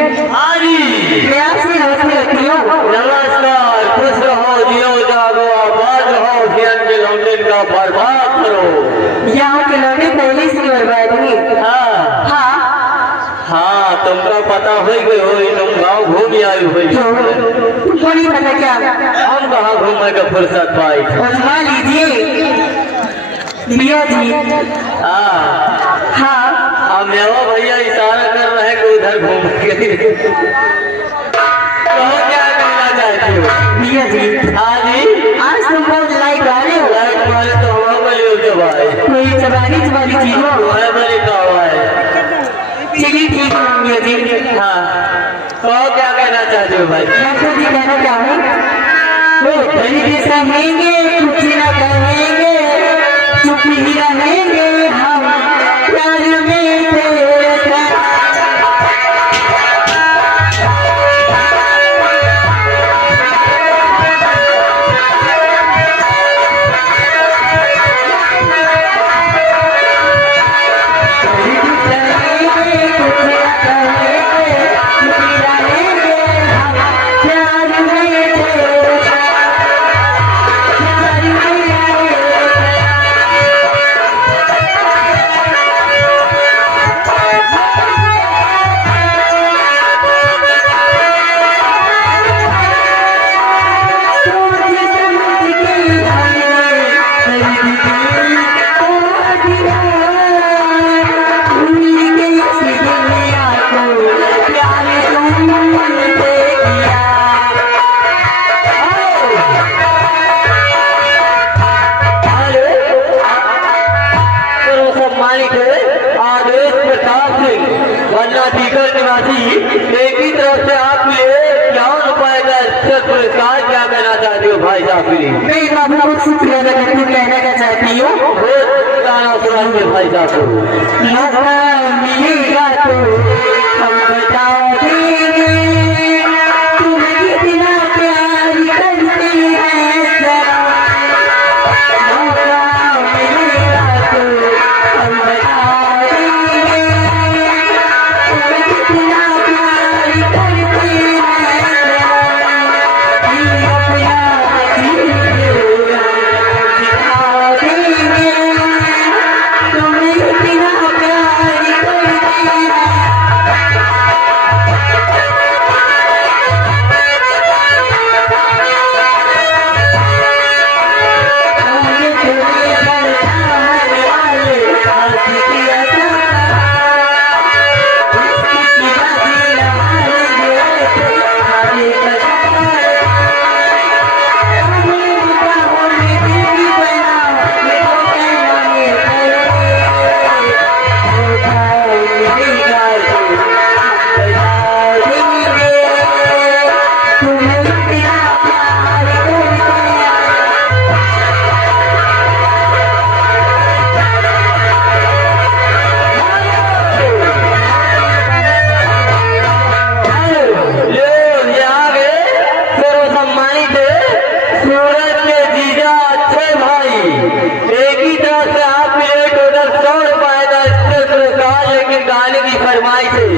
हाँ जी। नमस्कार, खुश रहो, जियो जागो, आबाद रहो, ज्ञान के लौंडन का बर्बाद करो। यहाँ के लौंडे पहले से बर्बाद हुए। हाँ हाँ हाँ, तुमका पता हो गई हो, तुम गाँव घूम आई हो। तुमको नहीं पता क्या? हम कहाँ घूमने का फुर्सत पाई। आजमा लीजिए भैया जी। हाँ अब मेवा भैया इशारा कर रहे हैं कि उधर घूम के तो क्या कहना चाहती हो भैया जी? हाँ जी। आज तुम बहुत लाइक वाले हो। लाइट वाले तो हम लोग जवाए कोई चबानी चीज हो। तुम्हारे बड़े कहा है। चलिए ठीक है भैया जी। हाँ, तो क्या कहना चाहते हो भाई? मैं तो ये कहना चाहूँ खरीदे सहेंगे कुछ न कहेंगे, चुप ही रहेंगे हम प्यार में तेरे साथ। एक ही तरफ से आप लिए क्या रुपए का पुरस्कार क्या कहना चाहती हो भाई साहब? मैं अपना बहुत शुक्रिया अदा करती हूँ। कहना क्या चाहती हूँ? गाना सुनाइए भाई साहब को। मिलेगा तो हम बता देंगे तुम्हें कितना प्यार करते हैं जरा। मिलेगा तो हम बता देंगे तुम्हें कितना प्यार करते हैं जरा। गाने की फरमाइश है।